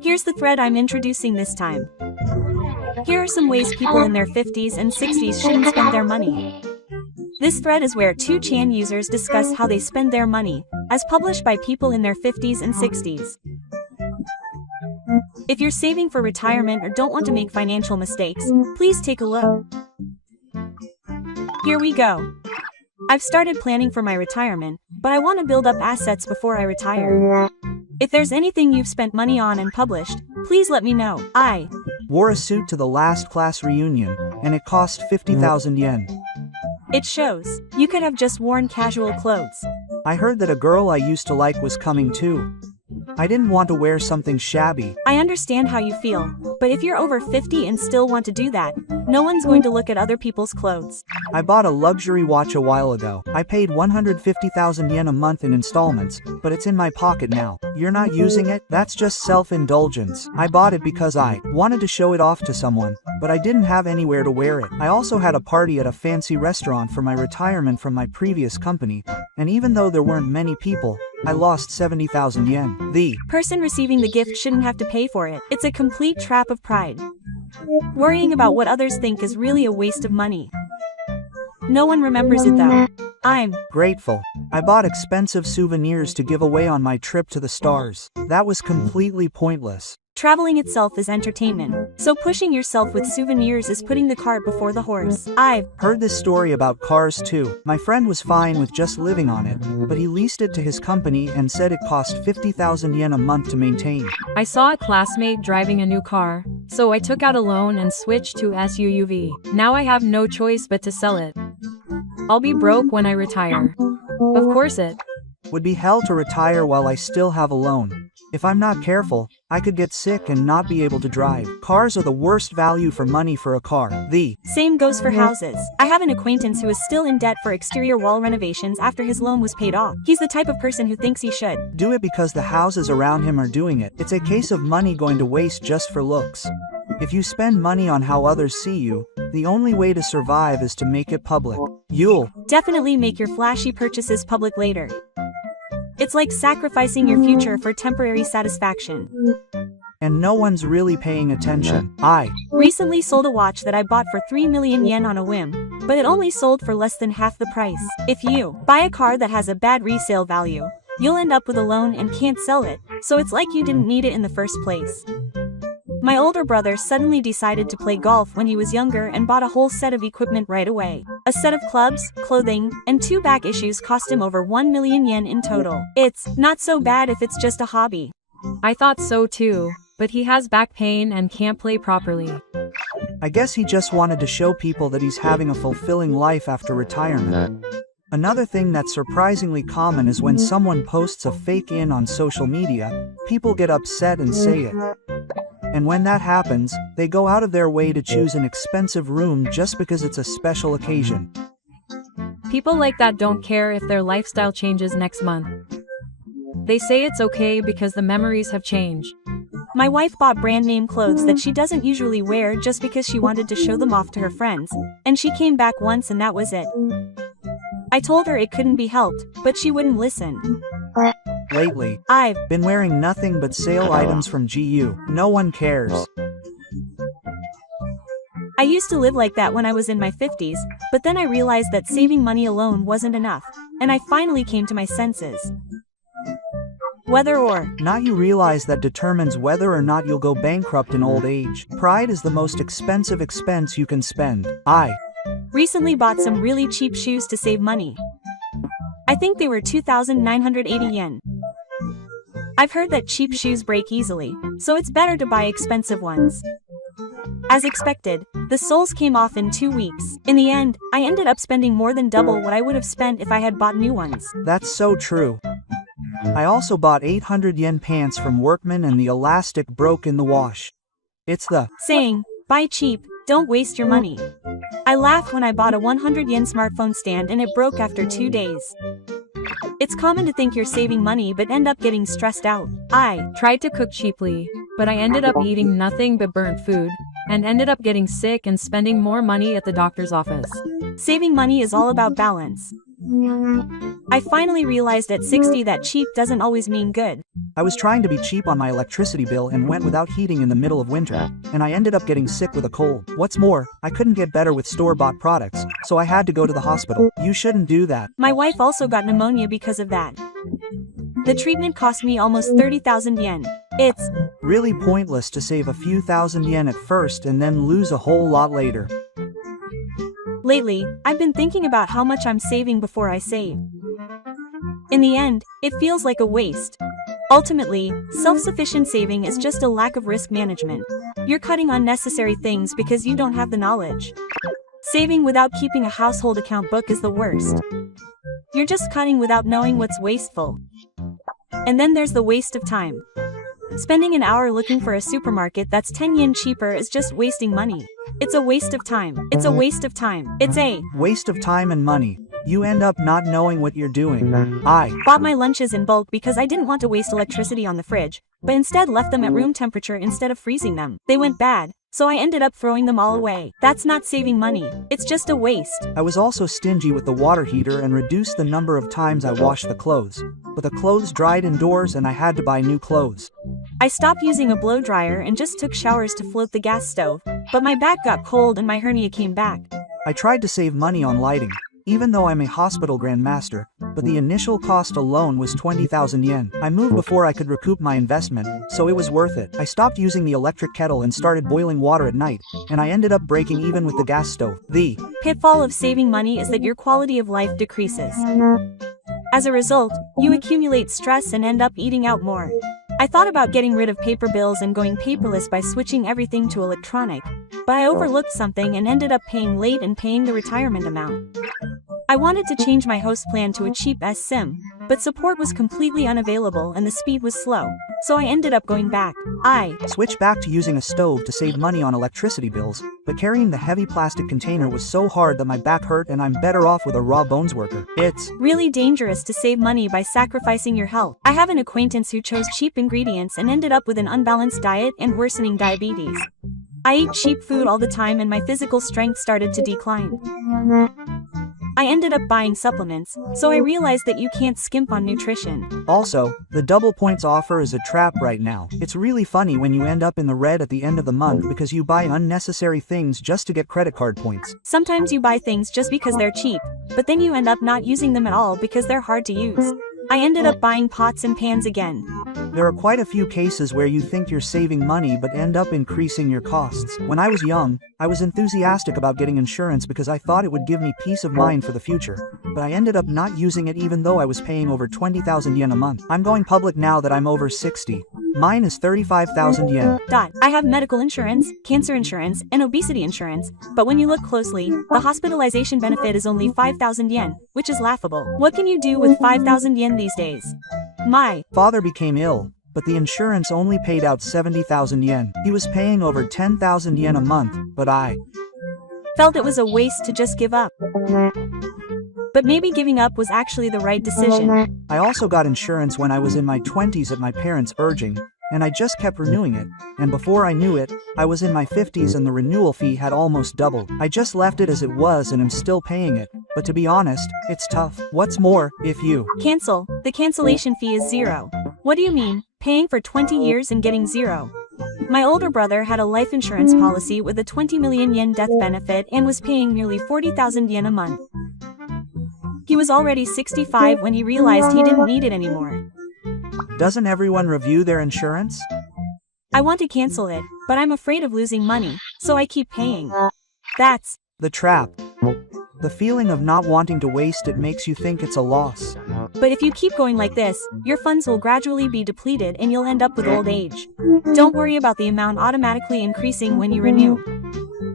Here's the thread I'm introducing this time. Here are some ways people in their 50s and 60s shouldn't spend their money. This thread is where 2chan users discuss how they spend their money, as published by people in their 50s and 60s. If you're saving for retirement or don't want to make financial mistakes, please take a look. Here we go. I've started planning for my retirement, but I want to build up assets before I retire. If there's anything you've spent money on and published, please let me know. I wore a suit to the last class reunion, and it cost 50,000 yen. It shows. You could have just worn casual clothes. I heard that a girl I used to like was coming too. I didn't want to wear something shabby. I understand how you feel, but if you're over 50 and still want to do that, no one's going to look at other people's clothes. I bought a luxury watch a while ago. I paid 150,000 yen a month in installments, but it's in my pocket now. You're not using it? That's just self-indulgence. I bought it because I wanted to show it off to someone, but I didn't have anywhere to wear it. I also had a party at a fancy restaurant for my retirement from my previous company, and even though there weren't many people, I lost 70,000 yen. The person receiving the gift shouldn't have to pay for it. It's a complete trap of pride. Worrying about what others think is really a waste of money. No one remembers it though. I'm grateful. I bought expensive souvenirs to give away on my trip to the stars. That was completely pointless. Traveling itself is entertainment, so pushing yourself with souvenirs is putting the cart before the horse. I've heard this story about cars too. My friend was fine with just living on it, but he leased it to his company and said it cost 50,000 yen a month to maintain. I saw a classmate driving a new car, so I took out a loan and switched to SUV. Now I have no choice but to sell it. I'll be broke when I retire. Of course it would be hell to retire while I still have a loan. If I'm not careful, I could get sick and not be able to drive. Cars are the worst value for money for a car. The same goes for houses. I have an acquaintance who is still in debt for exterior wall renovations after his loan was paid off. He's the type of person who thinks he should do it because the houses around him are doing it. It's a case of money going to waste just for looks. If you spend money on how others see you, the only way to survive is to make it public. You'll definitely make your flashy purchases public later. It's like sacrificing your future for temporary satisfaction. And no one's really paying attention. I recently sold a watch that I bought for 3 million yen on a whim, but it only sold for less than half the price. If you buy a car that has a bad resale value, you'll end up with a loan and can't sell it, so it's like you didn't need it in the first place. My older brother suddenly decided to play golf when he was younger and bought a whole set of equipment right away. A set of clubs, clothing, and 2 back issues cost him over 1 million yen in total. It's not so bad if it's just a hobby. I thought so too, but he has back pain and can't play properly. I guess he just wanted to show people that he's having a fulfilling life after retirement. Another thing that's surprisingly common is when someone posts a fake in on social media, people get upset and say it. And when that happens, they go out of their way to choose an expensive room just because it's a special occasion. People like that don't care if their lifestyle changes next month. They say it's okay because the memories have changed. My wife bought brand name clothes that she doesn't usually wear just because she wanted to show them off to her friends, and she came back once and that was it. I told her it couldn't be helped, but she wouldn't listen. Lately, I've been wearing nothing but sale items from GU. No one cares. I used to live like that when I was in my 50s, but then I realized that saving money alone wasn't enough, and I finally came to my senses. Whether or not you realize that determines whether or not you'll go bankrupt in old age. Pride is the most expensive expense you can spend. I recently bought some really cheap shoes to save money. I think they were 2,980 yen. I've heard that cheap shoes break easily, so it's better to buy expensive ones. As expected, the soles came off in 2 weeks. In the end, I ended up spending more than double what I would have spent if I had bought new ones. That's so true. I also bought 800 yen pants from Workman and the elastic broke in the wash. It's the saying, buy cheap, don't waste your money. I laughed when I bought a 100 yen smartphone stand and it broke after 2 days. It's common to think you're saving money but end up getting stressed out. I tried to cook cheaply, but I ended up eating nothing but burnt food, and ended up getting sick and spending more money at the doctor's office. Saving money is all about balance. I finally realized at 60 that cheap doesn't always mean good. I was trying to be cheap on my electricity bill and went without heating in the middle of winter, and I ended up getting sick with a cold. What's more, I couldn't get better with store-bought products, so I had to go to the hospital. You shouldn't do that. My wife also got pneumonia because of that. The treatment cost me almost 30,000 yen. It's really pointless to save a few thousand yen at first and then lose a whole lot later. Lately, I've been thinking about how much I'm saving before I save. In the end, it feels like a waste. Ultimately, self-sufficient saving is just a lack of risk management. You're cutting unnecessary things because you don't have the knowledge. Saving without keeping a household account book is the worst. You're just cutting without knowing what's wasteful. And then there's the waste of time. Spending an hour looking for a supermarket that's 10 yen cheaper is just wasting money. It's a waste of time. It's a waste of time. It's a waste of time and money. You end up not knowing what you're doing. I bought my lunches in bulk because I didn't want to waste electricity on the fridge, but instead left them at room temperature instead of freezing them. They went bad, so I ended up throwing them all away. That's not saving money. It's just a waste. I was also stingy with the water heater and reduced the number of times I washed the clothes. But the clothes dried indoors and I had to buy new clothes. I stopped using a blow dryer and just took showers to float the gas stove, but my back got cold and my hernia came back. I tried to save money on lighting, even though I'm a hospital grandmaster, but the initial cost alone was 20,000 yen. I moved before I could recoup my investment, so it was worth it. I stopped using the electric kettle and started boiling water at night, and I ended up breaking even with the gas stove. The pitfall of saving money is that your quality of life decreases. As a result, you accumulate stress and end up eating out more. I thought about getting rid of paper bills and going paperless by switching everything to electronic, but I overlooked something and ended up paying late and paying the retirement amount. I wanted to change my host plan to a cheap SIM, but support was completely unavailable and the speed was slow, so I ended up going back. I switched back to using a stove to save money on electricity bills, but carrying the heavy plastic container was so hard that my back hurt and I'm better off with a raw bones worker. It's really dangerous to save money by sacrificing your health. I have an acquaintance who chose cheap ingredients and ended up with an unbalanced diet and worsening diabetes. I ate cheap food all the time and my physical strength started to decline. I ended up buying supplements, so I realized that you can't skimp on nutrition. Also, the double points offer is a trap right now. It's really funny when you end up in the red at the end of the month because you buy unnecessary things just to get credit card points. Sometimes you buy things just because they're cheap, but then you end up not using them at all because they're hard to use. I ended up buying pots and pans again. There are quite a few cases where you think you're saving money but end up increasing your costs. When I was young, I was enthusiastic about getting insurance because I thought it would give me peace of mind for the future, but I ended up not using it even though I was paying over 20,000 yen a month. I'm going public now that I'm over 60. Mine is 35,000 yen. I have medical insurance, cancer insurance, and obesity insurance, but when you look closely, the hospitalization benefit is only 5,000 yen, which is laughable. What can you do with 5,000 yen these days? My father became ill, but the insurance only paid out 70,000 yen. He was paying over 10,000 yen a month, but I felt it was a waste to just give up. But maybe giving up was actually the right decision. I also got insurance when I was in my 20s at my parents' urging, and I just kept renewing it, and before I knew it, I was in my 50s and the renewal fee had almost doubled. I just left it as it was and am still paying it, but to be honest, it's tough. What's more, if you cancel, the cancellation fee is 0. What do you mean, paying for 20 years and getting 0? My older brother had a life insurance policy with a 20 million yen death benefit and was paying nearly 40,000 yen a month. He was already 65 when he realized he didn't need it anymore. Doesn't everyone review their insurance? I want to cancel it, but I'm afraid of losing money, so I keep paying. That's the trap. The feeling of not wanting to waste it makes you think it's a loss. But if you keep going like this, your funds will gradually be depleted and you'll end up with old age. Don't worry about the amount automatically increasing when you renew.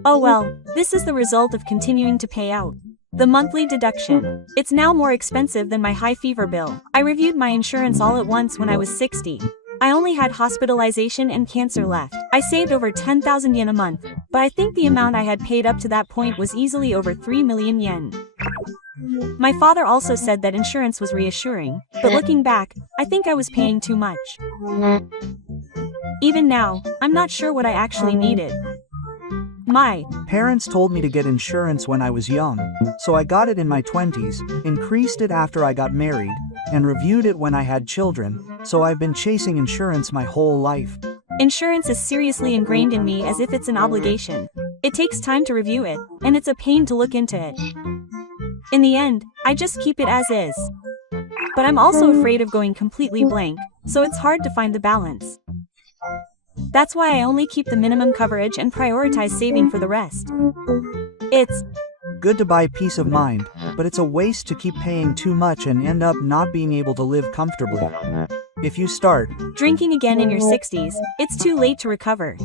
Oh well, this is the result of continuing to pay out. The monthly deduction. It's now more expensive than my high fever bill. I reviewed my insurance all at once when I was 60. I only had hospitalization and cancer left. I saved over 10,000 yen a month, but I think the amount I had paid up to that point was easily over 3 million yen. My father also said that insurance was reassuring, but looking back, I think I was paying too much. Even now, I'm not sure what I actually needed. My parents told me to get insurance when I was young, so I got it in my 20s, increased it after I got married, and reviewed it when I had children, so I've been chasing insurance my whole life. insurance is seriously ingrained in me as if it's an obligation. It takes time to review it, and it's a pain to look into it. In the end, I just keep it as is. But I'm also afraid of going completely blank, so it's hard to find the balance. That's why I only keep the minimum coverage and prioritize saving for the rest. It's Good to buy peace of mind, but it's a waste to keep paying too much and end up not being able to live comfortably. If you start drinking again in your 60s, it's too late to recover.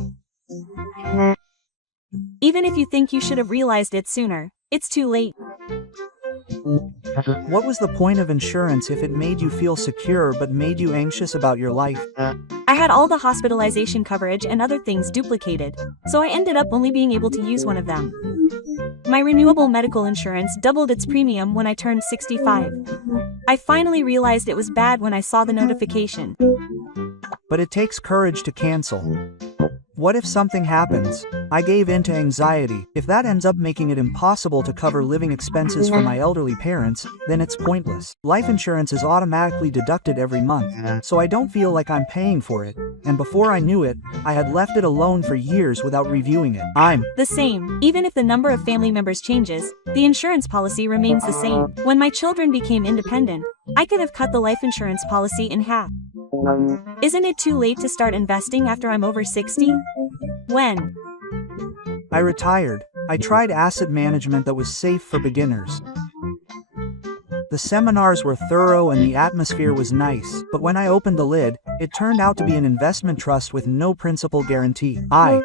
Even if you think you should have realized it sooner, it's too late. What was the point of insurance if it made you feel secure but made you anxious about your life? I had all the hospitalization coverage and other things duplicated, so I ended up only being able to use one of them. My renewable medical insurance doubled its premium when I turned 65. I finally realized it was bad when I saw the notification. But it takes courage to cancel. What if something happens? I gave in to anxiety. If that ends up making it impossible to cover living expenses for my elderly parents, then it's pointless. Life insurance is automatically deducted every month, so I don't feel like I'm paying for it. And before I knew it, I had left it alone for years without reviewing it. I'm the same. Even if the number of family members changes, the insurance policy remains the same. When my children became independent, I could have cut the life insurance policy in half. Isn't it too late to start investing after I'm over 60? When I retired, I tried asset management that was safe for beginners. The seminars were thorough and the atmosphere was nice, but when I opened the lid, it turned out to be an investment trust with no principal guarantee. I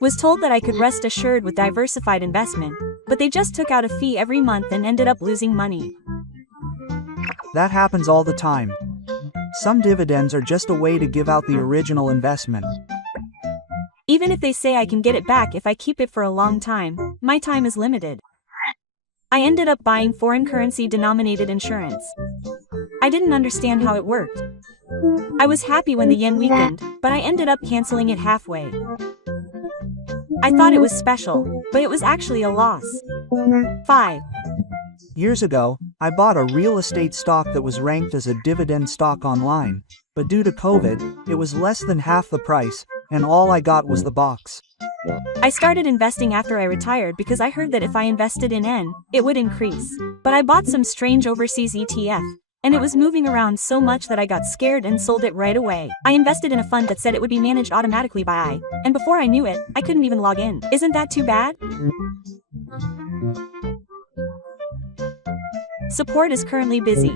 was told that I could rest assured with diversified investment, but they just took out a fee every month and ended up losing money. That happens all the time. Some dividends are just a way to give out the original investment. Even if they say I can get it back if I keep it for a long time, my time is limited. I ended up buying foreign currency denominated insurance. I didn't understand how it worked. I was happy when the yen weakened, but I ended up canceling it halfway. I thought it was special, but it was actually a loss. 5 years ago, I bought a real estate stock that was ranked as a dividend stock online, but due to COVID, it was less than half the price, and all I got was the box. I started investing after I retired because I heard that if I invested in yen, it would increase. But I bought some strange overseas ETF, and it was moving around so much that I got scared and sold it right away. I invested in a fund that said it would be managed automatically by I, and before I knew it, I couldn't even log in. Isn't that too bad? Support is currently busy.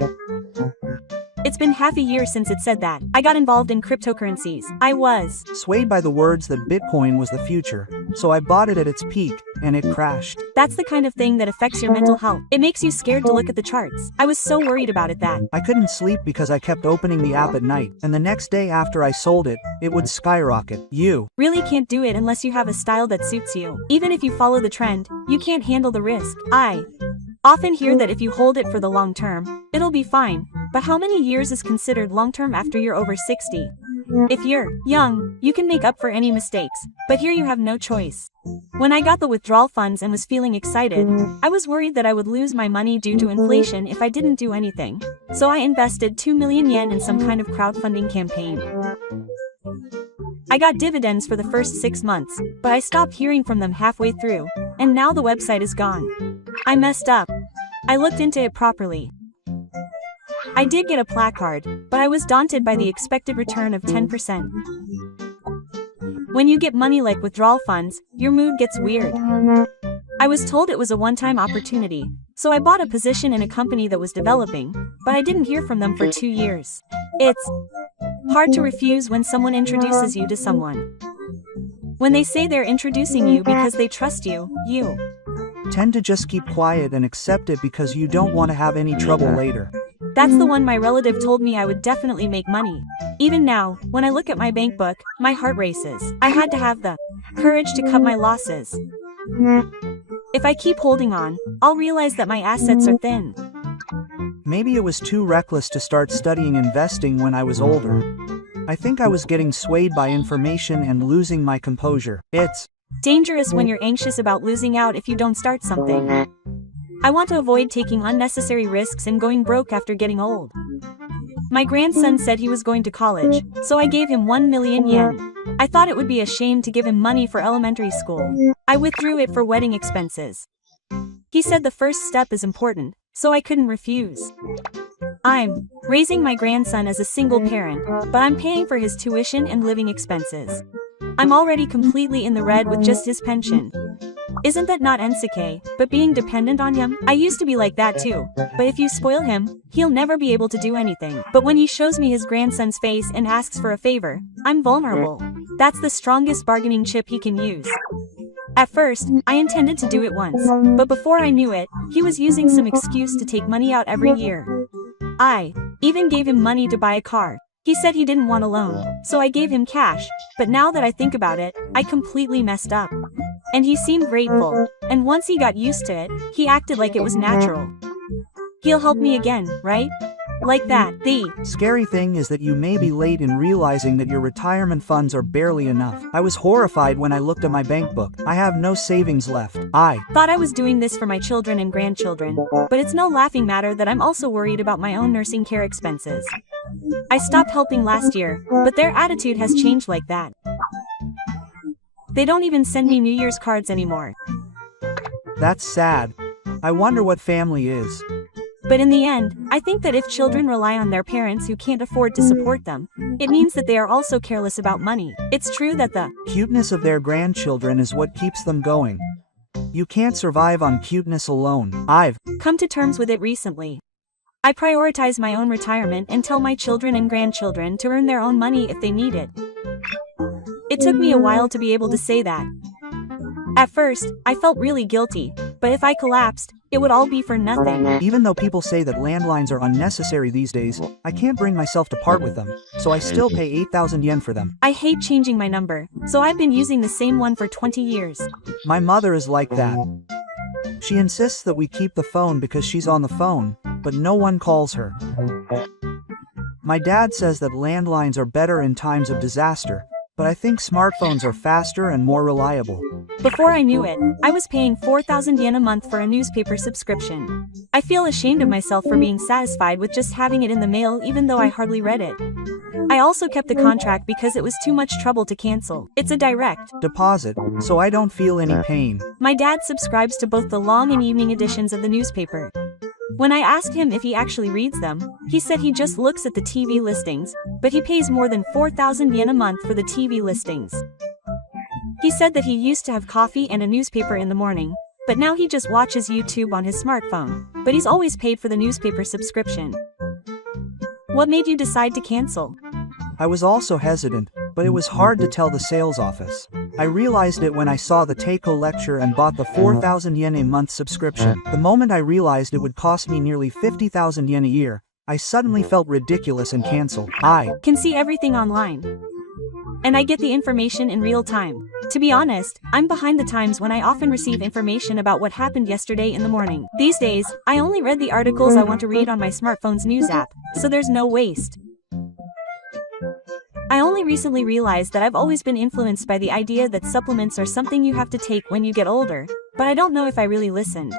It's been half a year since it said that. I got involved in cryptocurrencies. I was swayed by the words that Bitcoin was the future, so I bought it at its peak, and it crashed. That's the kind of thing that affects your mental health. It makes you scared to look at the charts. I was so worried about it that I couldn't sleep because I kept opening the app at night, and the next day after I sold it, it would skyrocket. You really can't do it unless you have a style that suits you. Even if you follow the trend, you can't handle the risk. I often hear that if you hold it for the long term, it'll be fine. But how many years is considered long term after you're over 60? If you're young, you can make up for any mistakes, but here you have no choice. When I got the withdrawal funds and was feeling excited, I was worried that I would lose my money due to inflation if I didn't do anything. So I invested 2 million yen in some kind of crowdfunding campaign. I got dividends for the first 6 months, but I stopped hearing from them halfway through, and now the website is gone. I messed up. I looked into it properly. I did get a placard, but I was daunted by the expected return of 10%. When you get money like withdrawal funds, your mood gets weird. I was told it was a one-time opportunity, so I bought a position in a company that was developing, but I didn't hear from them for 2 years. It's hard to refuse when someone introduces you to someone. When they say they're introducing you because they trust you, you tend to just keep quiet and accept it because you don't want to have any trouble later. That's the one my relative told me I would definitely make money. Even now, when I look at my bank book, my heart races. I had to have the courage to cut my losses. If I keep holding on, I'll realize that my assets are thin. Maybe it was too reckless to start studying investing when I was older. I think I was getting swayed by information and losing my composure. It's Dangerous when you're anxious about losing out if you don't start something. I want to avoid taking unnecessary risks and going broke after getting old. My grandson said he was going to college, so I gave him 1 million yen. I thought it would be a shame to give him money for elementary school. I withdrew it for wedding expenses. He said the first step is important, so I couldn't refuse. I'm raising my grandson as a single parent, but I'm paying for his tuition and living expenses. I'm already completely in the red with just his pension. Isn't that not NCK, but being dependent on him? I used to be like that too, but if you spoil him, he'll never be able to do anything. But when he shows me his grandson's face and asks for a favor, I'm vulnerable. That's the strongest bargaining chip he can use. At first, I intended to do it once, but before I knew it, he was using some excuse to take money out every year. I even gave him money to buy a car. He said he didn't want a loan, so I gave him cash, but now that I think about it, I completely messed up. And he seemed grateful, and once he got used to it, he acted like it was natural. He'll help me again, right? Like that. The scary thing is that you may be late in realizing that your retirement funds are barely enough. I was horrified when I looked at my bank book. I have no savings left. I thought I was doing this for my children and grandchildren, but it's no laughing matter that I'm also worried about my own nursing care expenses. I stopped helping last year, but their attitude has changed like that. They don't even send me New Year's cards anymore. That's sad. I wonder what family is. But in the end, I think that if children rely on their parents who can't afford to support them, it means that they are also careless about money. It's true that the cuteness of their grandchildren is what keeps them going. You can't survive on cuteness alone. I've come to terms with it recently. I prioritize my own retirement and tell my children and grandchildren to earn their own money if they need it. It took me a while to be able to say that. At first, I felt really guilty, but if I collapsed, it would all be for nothing. Even though people say that landlines are unnecessary these days, I can't bring myself to part with them, so I still pay 8,000 yen for them. I hate changing my number, so I've been using the same one for 20 years. My mother is like that. She insists that we keep the phone because she's on the phone, but no one calls her. My dad says that landlines are better in times of disaster, but I think smartphones are faster and more reliable. Before I knew it, I was paying 4,000 yen a month for a newspaper subscription. I feel ashamed of myself for being satisfied with just having it in the mail even though I hardly read it. I also kept the contract because it was too much trouble to cancel. It's a direct deposit, so I don't feel any pain. My dad subscribes to both the long and evening editions of the newspaper. When I asked him if he actually reads them, he said he just looks at the TV listings, but he pays more than 4,000 yen a month for the TV listings. He said that he used to have coffee and a newspaper in the morning, but now he just watches YouTube on his smartphone, but he's always paid for the newspaper subscription. What made you decide to cancel? I was also hesitant, but it was hard to tell the sales office. I realized it when I saw the Teiko lecture and bought the 4,000 yen a month subscription. The moment I realized it would cost me nearly 50,000 yen a year, I suddenly felt ridiculous and canceled. I can see everything online. And I get the information in real time. To be honest, I'm behind the times when I often receive information about what happened yesterday in the morning. These days, I only read the articles I want to read on my smartphone's news app, so there's no waste. I only recently realized that I've always been influenced by the idea that supplements are something you have to take when you get older, but I don't know if I really listened.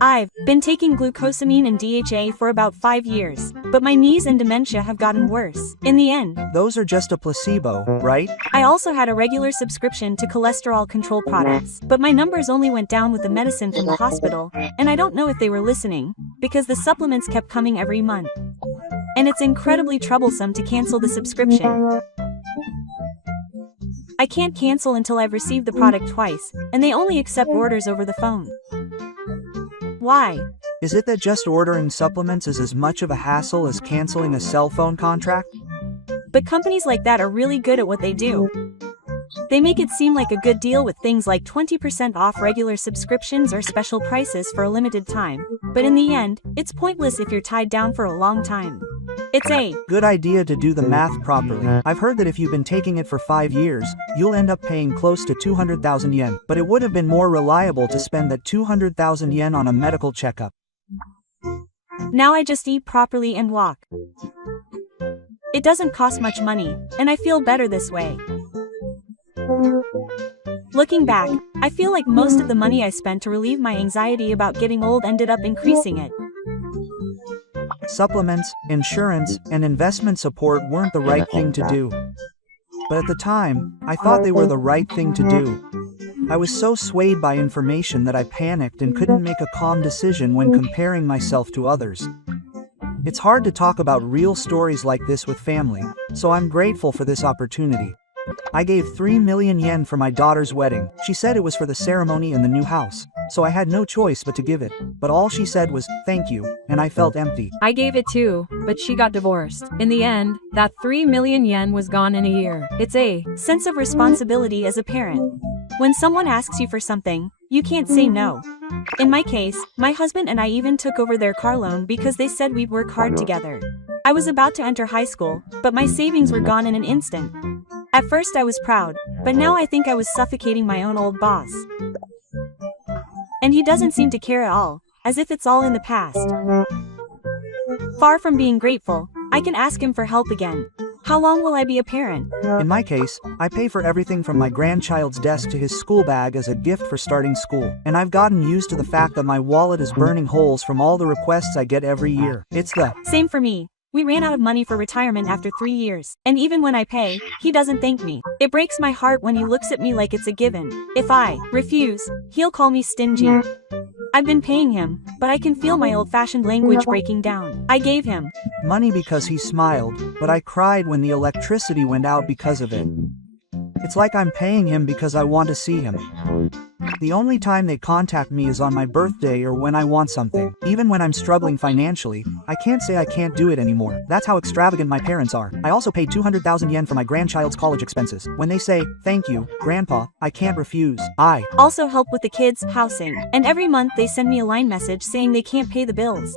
I've been taking glucosamine and DHA for about 5 years, but my knees and dementia have gotten worse. In the end, those are just a placebo, right? I also had a regular subscription to cholesterol control products, but my numbers only went down with the medicine from the hospital, and I don't know if they were listening, because the supplements kept coming every month. And it's incredibly troublesome to cancel the subscription. I can't cancel until I've received the product twice, and they only accept orders over the phone. Why? Is it that just ordering supplements is as much of a hassle as canceling a cell phone contract? But companies like that are really good at what they do. They make it seem like a good deal with things like 20% off regular subscriptions or special prices for a limited time, but in the end, it's pointless if you're tied down for a long time. It's a good idea to do the math properly. I've heard that if you've been taking it for 5 years, you'll end up paying close to 200,000 yen, but it would have been more reliable to spend that 200,000 yen on a medical checkup. Now I just eat properly and walk. It doesn't cost much money, and I feel better this way. Looking back, I feel like most of the money I spent to relieve my anxiety about getting old ended up increasing it. Supplements, insurance, and investment support weren't the right thing to do. But at the time, I thought they were the right thing to do. I was so swayed by information that I panicked and couldn't make a calm decision when comparing myself to others. It's hard to talk about real stories like this with family, so I'm grateful for this opportunity. I gave 3 million yen for my daughter's wedding. She said it was for the ceremony in the new house, so I had no choice but to give it. But all she said was, "Thank you," and I felt empty. I gave it too, but she got divorced. In the end, that 3 million yen was gone in a year. It's a sense of responsibility as a parent. When someone asks you for something, you can't say no. In my case, my husband and I even took over their car loan because they said we'd work hard together. I was about to enter high school, but my savings were gone in an instant. At first I was proud, but now I think I was suffocating my own old boss. And he doesn't seem to care at all, as if it's all in the past. Far from being grateful, I can ask him for help again. How long will I be a parent? In my case, I pay for everything from my grandchild's desk to his school bag as a gift for starting school. And I've gotten used to the fact that my wallet is burning holes from all the requests I get every year. It's the same for me. We ran out of money for retirement after 3 years, and even when I pay, he doesn't thank me. It breaks my heart when he looks at me like it's a given. If I refuse, he'll call me stingy. I've been paying him, but I can feel my old-fashioned language breaking down. I gave him money because he smiled, but I cried when the electricity went out because of it. It's like I'm paying him because I want to see him. The only time they contact me is on my birthday or when I want something. Even when I'm struggling financially, I can't say I can't do it anymore. That's how extravagant my parents are. I also paid 200,000 yen for my grandchild's college expenses. When they say, "Thank you, Grandpa," I can't refuse. I also help with the kids' housing, and every month they send me a line message saying they can't pay the bills.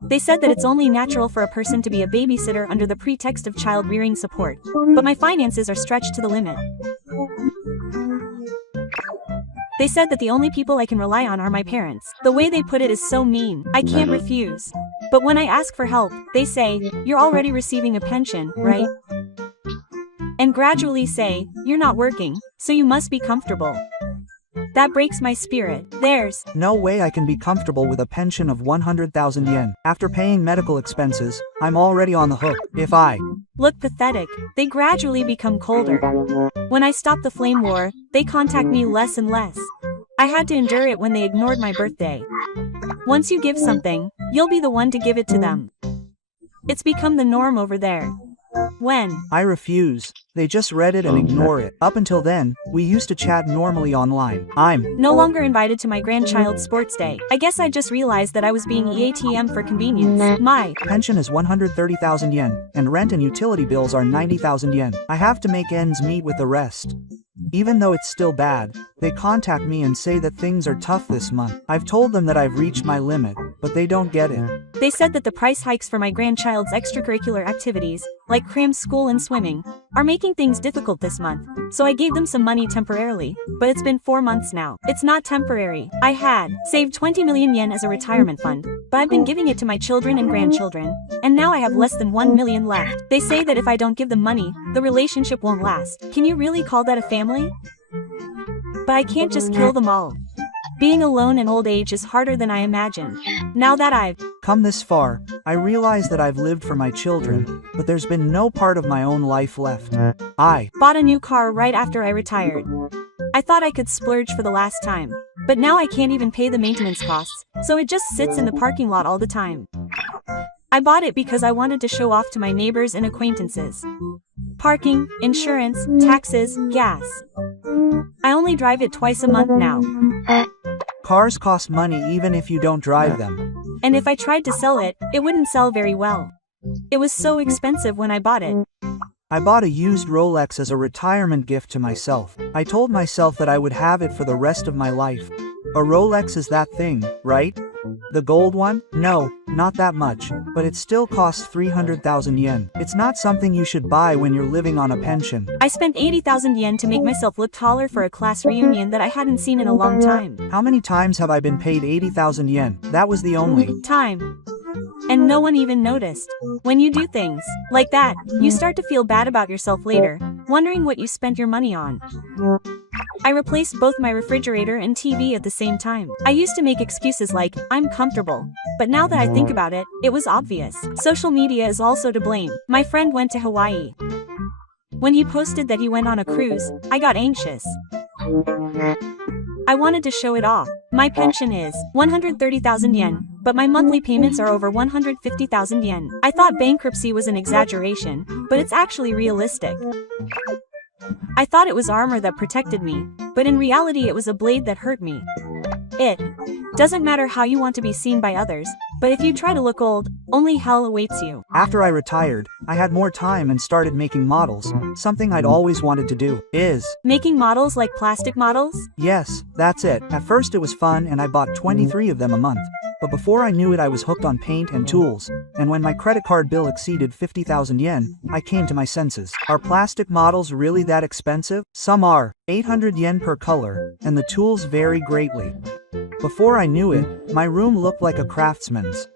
They said that it's only natural for a person to be a babysitter under the pretext of child rearing support, but my finances are stretched to the limit. They said that the only people I can rely on are my parents. The way they put it is so mean. I can't refuse. But when I ask for help, they say, "You're already receiving a pension, right?" And gradually say, "You're not working, so you must be comfortable." That breaks my spirit. There's no way I can be comfortable with a pension of 100,000 yen. After paying medical expenses, I'm already on the hook. If I look pathetic, they gradually become colder. When I stop the flame war, they contact me less and less. I had to endure it when they ignored my birthday. Once you give something, you'll be the one to give it to them. It's become the norm over there. When I refuse, they just read it and ignore it. Up until then, we used to chat normally online. I'm no longer invited to my grandchild's sports day. I guess I just realized that I was being EATM for convenience. My pension is 130,000 yen, and rent and utility bills are 90,000 yen. I have to make ends meet with the rest. Even though it's still bad, they contact me and say that things are tough this month. I've told them that I've reached my limit, but they don't get it. They said that the price hikes for my grandchild's extracurricular activities, like cram school and swimming, are making things difficult this month, so I gave them some money temporarily, but it's been 4 months now. It's not temporary. I had saved 20 million yen as a retirement fund, but I've been giving it to my children and grandchildren, and now I have less than 1 million left. They say that if I don't give them money, the relationship won't last. Can you really call that a family? But I can't just kill them all. Being alone in old age is harder than I imagined. Now that I've come this far, I realize that I've lived for my children, but there's been no part of my own life left. I bought a new car right after I retired. I thought I could splurge for the last time, but now I can't even pay the maintenance costs, so it just sits in the parking lot all the time. I bought it because I wanted to show off to my neighbors and acquaintances. Parking, insurance, taxes, gas. I only drive it twice a month now. Cars cost money even if you don't drive them. And if I tried to sell it, it wouldn't sell very well. It was so expensive when I bought it. I bought a used Rolex as a retirement gift to myself. I told myself that I would have it for the rest of my life. A Rolex is that thing, right? The gold one? No, not that much, but it still costs 300,000 yen. It's not something you should buy when you're living on a pension. I spent 80,000 yen to make myself look taller for a class reunion that I hadn't seen in a long time. How many times have I been paid 80,000 yen? That was the only time. And no one even noticed. When you do things like that, you start to feel bad about yourself later, wondering what you spent your money on. I replaced both my refrigerator and TV at the same time. I used to make excuses like, I'm comfortable. But now that I think about it, it was obvious. Social media is also to blame. My friend went to Hawaii. When he posted that he went on a cruise, I got anxious. I wanted to show it off. My pension is 130,000 yen, but my monthly payments are over 150,000 yen. I thought bankruptcy was an exaggeration, but it's actually realistic. I thought it was armor that protected me, but in reality it was a blade that hurt me. It doesn't matter how you want to be seen by others, but if you try to look old, only hell awaits you. After I retired, I had more time and started making models. Something I'd always wanted to do. Making models like plastic models? Yes, that's it. At first it was fun and I bought 23 of them a month. But before I knew it I was hooked on paint and tools, and when my credit card bill exceeded 50,000 yen, I came to my senses. Are plastic models really that expensive? Some are, 800 yen per color, and the tools vary greatly. Before I knew it, my room looked like a craftsman's.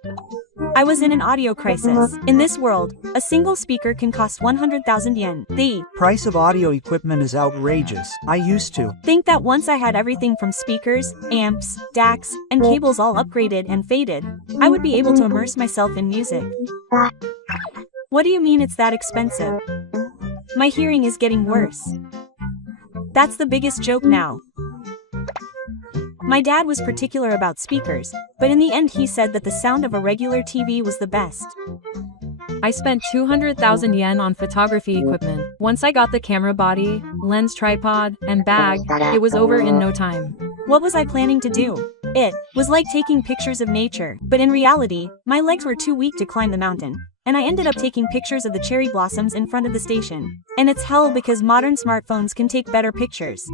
I was in an audio crisis. In this world, a single speaker can cost 100,000 yen. The price of audio equipment is outrageous. I used to think that once I had everything from speakers, amps, DACs, and cables all upgraded and faded, I would be able to immerse myself in music. What do you mean it's that expensive? My hearing is getting worse. That's the biggest joke now. My dad was particular about speakers, but in the end he said that the sound of a regular TV was the best. I spent 200,000 yen on photography equipment. Once I got the camera body, lens tripod, and bag, it was over in no time. What was I planning to do? It was like taking pictures of nature, but in reality, my legs were too weak to climb the mountain, and I ended up taking pictures of the cherry blossoms in front of the station. And it's hell because modern smartphones can take better pictures.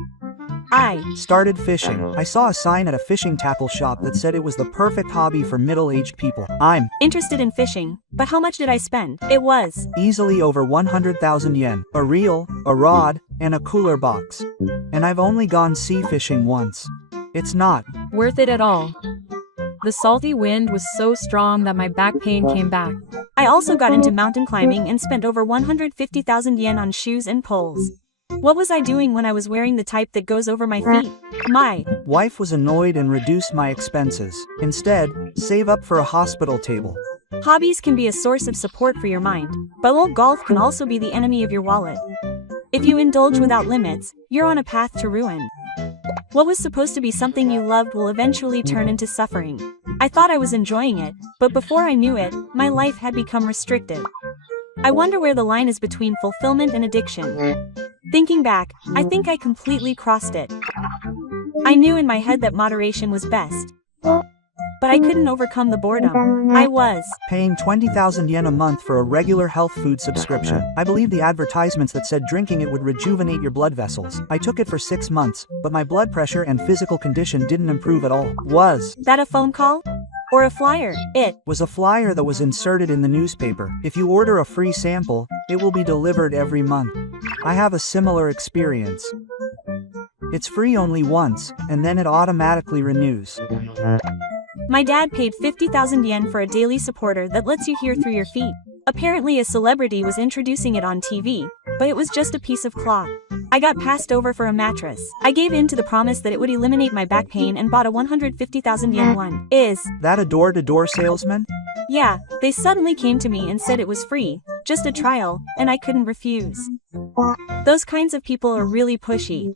I started fishing. I saw a sign at a fishing tackle shop that said it was the perfect hobby for middle-aged people. I'm interested in fishing, but how much did I spend? It was easily over 100,000 yen. A reel, a rod, and a cooler box. And I've only gone sea fishing once. It's not worth it at all. The salty wind was so strong that my back pain came back. I also got into mountain climbing and spent over 150,000 yen on shoes and poles. What was I doing when I was wearing the type that goes over my feet? My wife was annoyed and reduced my expenses. Instead, save up for a hospital table. Hobbies can be a source of support for your mind, but old golf can also be the enemy of your wallet. If you indulge without limits, you're on a path to ruin. What was supposed to be something you loved will eventually turn into suffering. I thought I was enjoying it, but before I knew it, my life had become restrictive. I wonder where the line is between fulfillment and addiction. Thinking back, I think I completely crossed it. I knew in my head that moderation was best. But I couldn't overcome the boredom. I was paying 20,000 yen a month for a regular health food subscription. I believed the advertisements that said drinking it would rejuvenate your blood vessels. I took it for 6 months, but my blood pressure and physical condition didn't improve at all. Was that a phone call? Or a flyer? It was a flyer that was inserted in the newspaper. If you order a free sample, it will be delivered every month. I have a similar experience. It's free only once, and then it automatically renews. My dad paid 50,000 yen for a daily supporter that lets you hear through your feet. Apparently a celebrity was introducing it on TV, but it was just a piece of cloth. I got passed over for a mattress. I gave in to the promise that it would eliminate my back pain and bought a 150,000 yen one. Is that a door-to-door salesman? Yeah, they suddenly came to me and said it was free, just a trial, and I couldn't refuse. Those kinds of people are really pushy.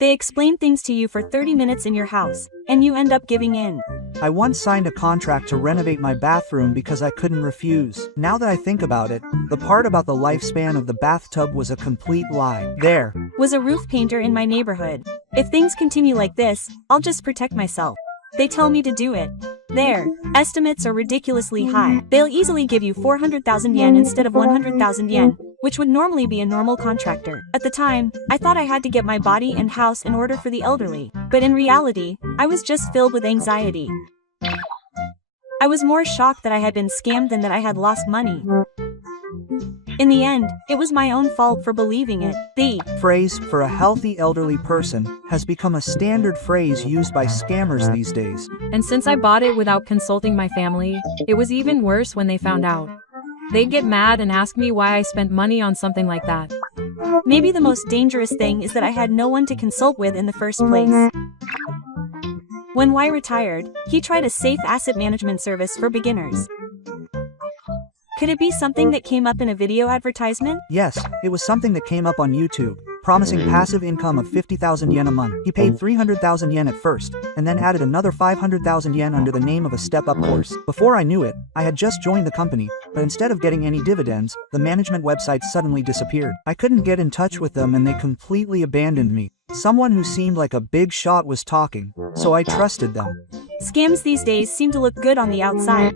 They explain things to you for 30 minutes in your house, and you end up giving in. I once signed a contract to renovate my bathroom because I couldn't refuse. Now that I think about it, the part about the lifespan of the bathtub was a complete lie. There was a roof painter in my neighborhood. If things continue like this, I'll just protect myself. They tell me to do it. Their estimates are ridiculously high. They'll easily give you 400,000 yen instead of 100,000 yen, which would normally be a normal contractor. At the time, I thought I had to get my body and house in order for the elderly. But in reality, I was just filled with anxiety. I was more shocked that I had been scammed than that I had lost money. In the end, it was my own fault for believing it. The phrase for a healthy elderly person has become a standard phrase used by scammers these days. And since I bought it without consulting my family, it was even worse when they found out. They'd get mad and ask me why I spent money on something like that. Maybe the most dangerous thing is that I had no one to consult with in the first place. When Y retired, he tried a safe asset management service for beginners. Could it be something that came up in a video advertisement? Yes, it was something that came up on YouTube, promising passive income of 50,000 yen a month. He paid 300,000 yen at first, and then added another 500,000 yen under the name of a step-up course. Before I knew it, I had just joined the company, but instead of getting any dividends, the management website suddenly disappeared. I couldn't get in touch with them and they completely abandoned me. Someone who seemed like a big shot was talking, so I trusted them. Scams these days seem to look good on the outside.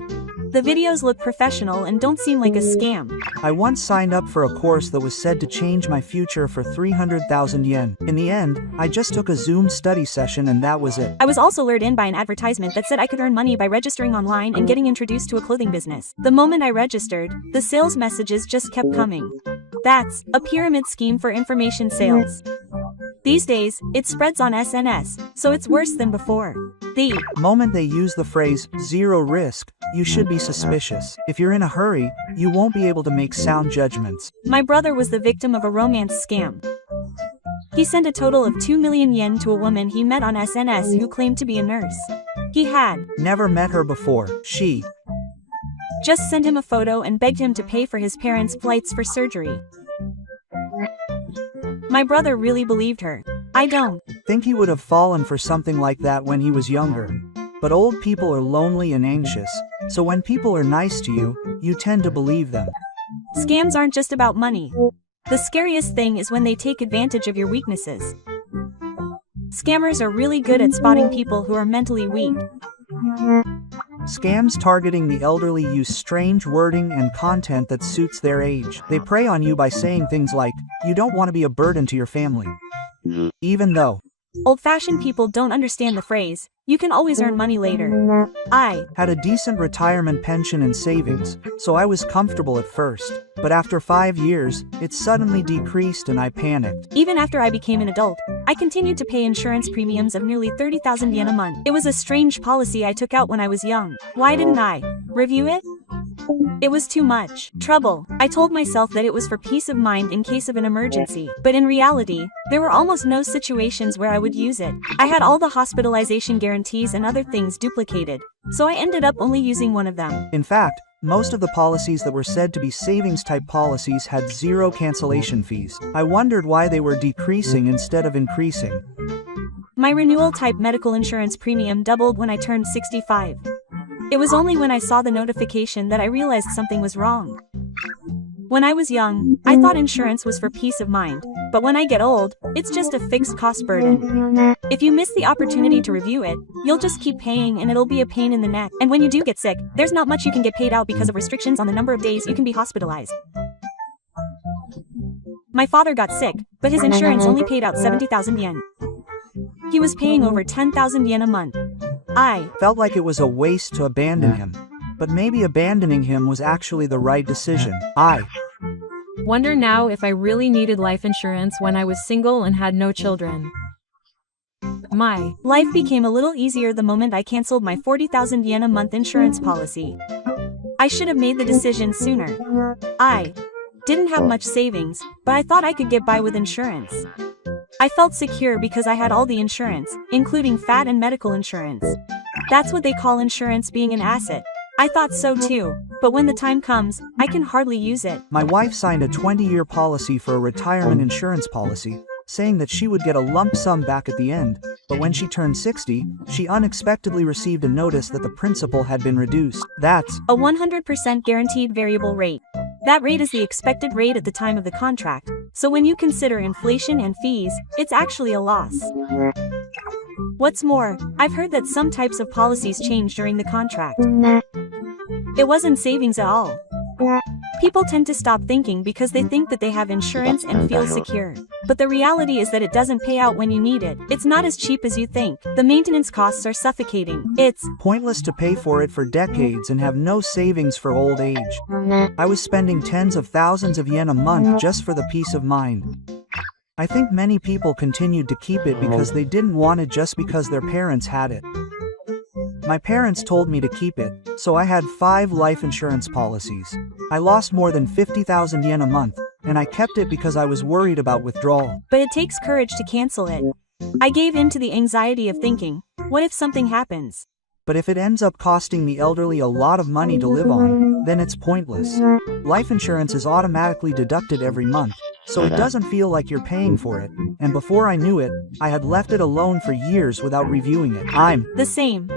The videos look professional and don't seem like a scam. I once signed up for a course that was said to change my future for 300,000 yen. In the end, I just took a Zoom study session and that was it. I was also lured in by an advertisement that said I could earn money by registering online and getting introduced to a clothing business. The moment I registered, the sales messages just kept coming. That's a pyramid scheme for information sales. These days, it spreads on SNS, so it's worse than before. The moment they use the phrase, zero risk, you should be suspicious. If you're in a hurry, you won't be able to make sound judgments. My brother was the victim of a romance scam. He sent a total of 2 million yen to a woman he met on SNS who claimed to be a nurse. He had never met her before. She just sent him a photo and begged him to pay for his parents' flights for surgery. My brother really believed her. I don't think he would have fallen for something like that when he was younger. But old people are lonely and anxious, so when people are nice to you, you tend to believe them. Scams aren't just about money. The scariest thing is when they take advantage of your weaknesses. Scammers are really good at spotting people who are mentally weak. Scams targeting the elderly use strange wording and content that suits their age. They prey on you by saying things like, you don't want to be a burden to your family. Even though old-fashioned people don't understand the phrase, you can always earn money later. I had a decent retirement pension and savings, so I was comfortable at first. But after 5 years, it suddenly decreased and I panicked. Even after I became an adult, I continued to pay insurance premiums of nearly 30,000 yen a month. It was a strange policy I took out when I was young. Why didn't I review it? It was too much trouble. I told myself that it was for peace of mind in case of an emergency. But in reality, there were almost no situations where I would use it. I had all the hospitalization guarantees and other things duplicated, so I ended up only using one of them. In fact, most of the policies that were said to be savings-type policies had zero cancellation fees. I wondered why they were decreasing instead of increasing. My renewal-type medical insurance premium doubled when I turned 65. It was only when I saw the notification that I realized something was wrong. When I was young, I thought insurance was for peace of mind, but when I get old, it's just a fixed cost burden. If you miss the opportunity to review it, you'll just keep paying and it'll be a pain in the neck. And when you do get sick, there's not much you can get paid out because of restrictions on the number of days you can be hospitalized. My father got sick, but his insurance only paid out 70,000 yen. He was paying over 10,000 yen a month. I felt like it was a waste to abandon him. But maybe abandoning him was actually the right decision. I wonder now if I really needed life insurance when I was single and had no children. My life became a little easier the moment I canceled my 40,000 yen a month insurance policy. I should have made the decision sooner. I didn't have much savings, but I thought I could get by with insurance. I felt secure because I had all the insurance, including fat and medical insurance. That's what they call insurance being an asset. I thought so too, but when the time comes, I can hardly use it. My wife signed a 20-year policy for a retirement insurance policy, saying that she would get a lump sum back at the end, but when she turned 60, she unexpectedly received a notice that the principal had been reduced. That's a 100% guaranteed variable rate. That rate is the expected rate at the time of the contract, so when you consider inflation and fees, it's actually a loss. What's more, I've heard that some types of policies change during the contract. It wasn't savings at all. People tend to stop thinking because they think that they have insurance and feel secure. But the reality is that it doesn't pay out when you need it. It's not as cheap as you think. The maintenance costs are suffocating. It's pointless to pay for it for decades and have no savings for old age. I was spending tens of thousands of yen a month just for the peace of mind. I think many people continued to keep it because they didn't want it just because their parents had it. My parents told me to keep it, so I had 5 life insurance policies. I lost more than 50,000 yen a month, and I kept it because I was worried about withdrawal. But it takes courage to cancel it. I gave in to the anxiety of thinking, what if something happens? But if it ends up costing the elderly a lot of money to live on, then it's pointless. Life insurance is automatically deducted every month, so it doesn't feel like you're paying for it, and before I knew it, I had left it alone for years without reviewing it. I'm the same.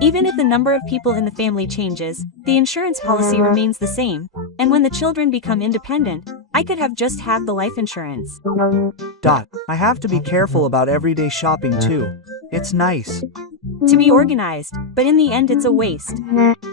Even if the number of people in the family changes, the insurance policy remains the same, and when the children become independent, I could have just had the life insurance. I have to be careful about everyday shopping too. It's nice to be organized, but in the end it's a waste.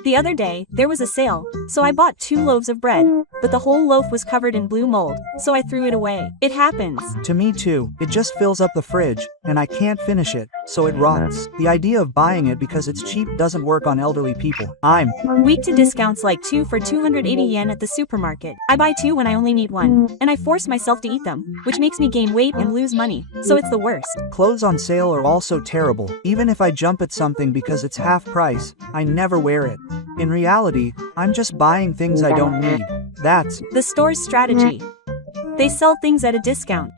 The other day, there was a sale, so I bought 2 loaves of bread, but the whole loaf was covered in blue mold, so I threw it away. It happens. To me too. It just fills up the fridge, and I can't finish it, so it rots. The idea of buying it because it's cheap doesn't work on elderly people. I'm weak to discounts like 2 for 280 yen at the supermarket. I buy 2 when I only need 1, and I force myself to eat them, which makes me gain weight and lose money, so it's the worst. Clothes on sale are also terrible. Even if I jump at something because it's half price, I never wear it. In reality, I'm just buying things I don't need. That's the store's strategy. They sell things at a discount.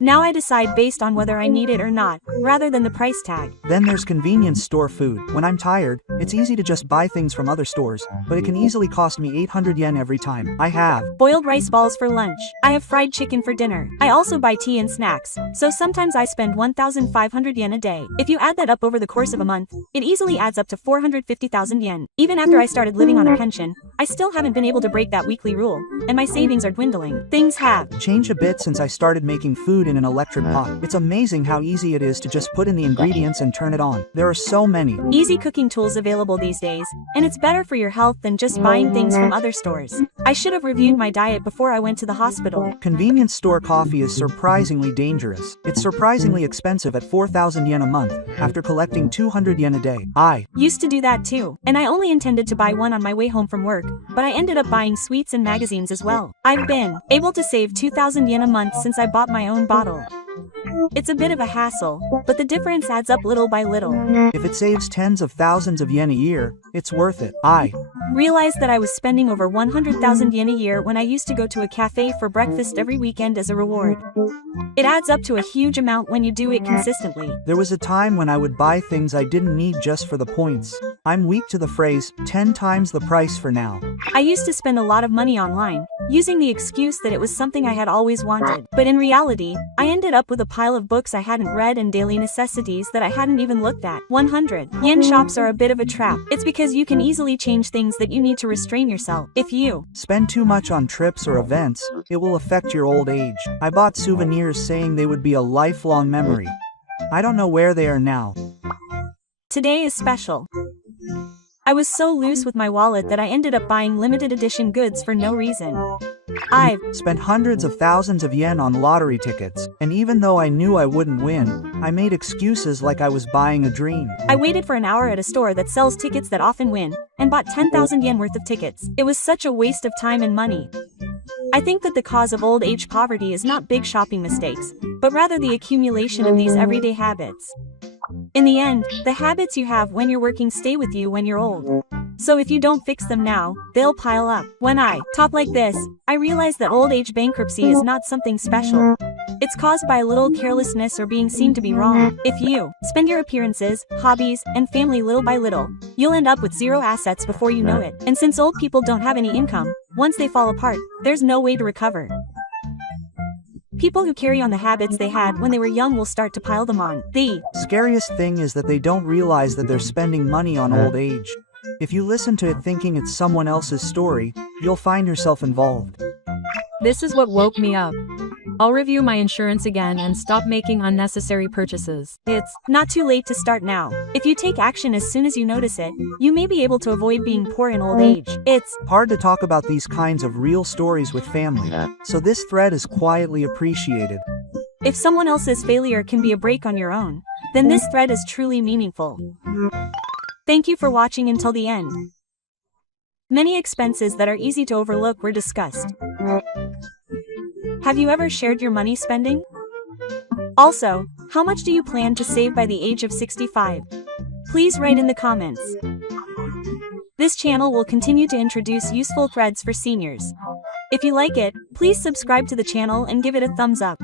Now I decide based on whether I need it or not, rather than the price tag. Then there's convenience store food. When I'm tired, it's easy to just buy things from other stores, but it can easily cost me 800 yen every time. I have boiled rice balls for lunch. I have fried chicken for dinner. I also buy tea and snacks, so sometimes I spend 1,500 yen a day. If you add that up over the course of a month, it easily adds up to 450,000 yen. Even after I started living on a pension, I still haven't been able to break that weekly rule, and my savings are dwindling. Things have changed a bit since I started making food in an electric pot. It's amazing how easy it is to just put in the ingredients and turn it on. There are so many easy cooking tools available these days, and it's better for your health than just buying things from other stores. I should have reviewed my diet before I went to the hospital. Convenience store coffee is surprisingly dangerous. It's surprisingly expensive at 4,000 yen a month, after collecting 200 yen a day. I used to do that too, and I only intended to buy one on my way home from work, but I ended up buying sweets and magazines as well. I've been able to save 2,000 yen a month since I bought my own bottle. It's a bit of a hassle, but the difference adds up little by little. If it saves tens of thousands of yen a year, it's worth it. I realized that I was spending over 100,000 yen a year when I used to go to a cafe for breakfast every weekend as a reward. It adds up to a huge amount when you do it consistently. There was a time when I would buy things I didn't need just for the points. I'm weak to the phrase, 10 times the price for now. I used to spend a lot of money online, using the excuse that it was something I had always wanted. But in reality, I ended up with a pile of books I hadn't read and daily necessities that I hadn't even looked at. 100 yen shops are a bit of a trap. It's because you can easily change things that you need to restrain yourself. If you spend too much on trips or events, it will affect your old age. I bought souvenirs saying they would be a lifelong memory. I don't know where they are now. Today is special. I was so loose with my wallet that I ended up buying limited edition goods for no reason. I've spent hundreds of thousands of yen on lottery tickets, and even though I knew I wouldn't win, I made excuses like I was buying a dream. I waited for an hour at a store that sells tickets that often win, and bought 10,000 yen worth of tickets. It was such a waste of time and money. I think that the cause of old age poverty is not big shopping mistakes, but rather the accumulation of these everyday habits. In the end, the habits you have when you're working stay with you when you're old. So if you don't fix them now, they'll pile up. When I talk like this, I realize that old age bankruptcy is not something special. It's caused by a little carelessness or being seen to be wrong. If you spend your appearances, hobbies, and family little by little, you'll end up with zero assets before you know it. And since old people don't have any income, once they fall apart, there's no way to recover. People who carry on the habits they had when they were young will start to pile them on. The scariest thing is that they don't realize that they're spending money on old age. If you listen to it thinking it's someone else's story, you'll find yourself involved. This is what woke me up. I'll review my insurance again and stop making unnecessary purchases. It's not too late to start now. If you take action as soon as you notice it, you may be able to avoid being poor in old age. It's hard to talk about these kinds of real stories with family, so this thread is quietly appreciated. If someone else's failure can be a break on your own, then this thread is truly meaningful. Thank you for watching until the end. Many expenses that are easy to overlook were discussed. Have you ever shared your money spending? Also, how much do you plan to save by the age of 65? Please write in the comments. This channel will continue to introduce useful threads for seniors. If you like it, please subscribe to the channel and give it a thumbs up.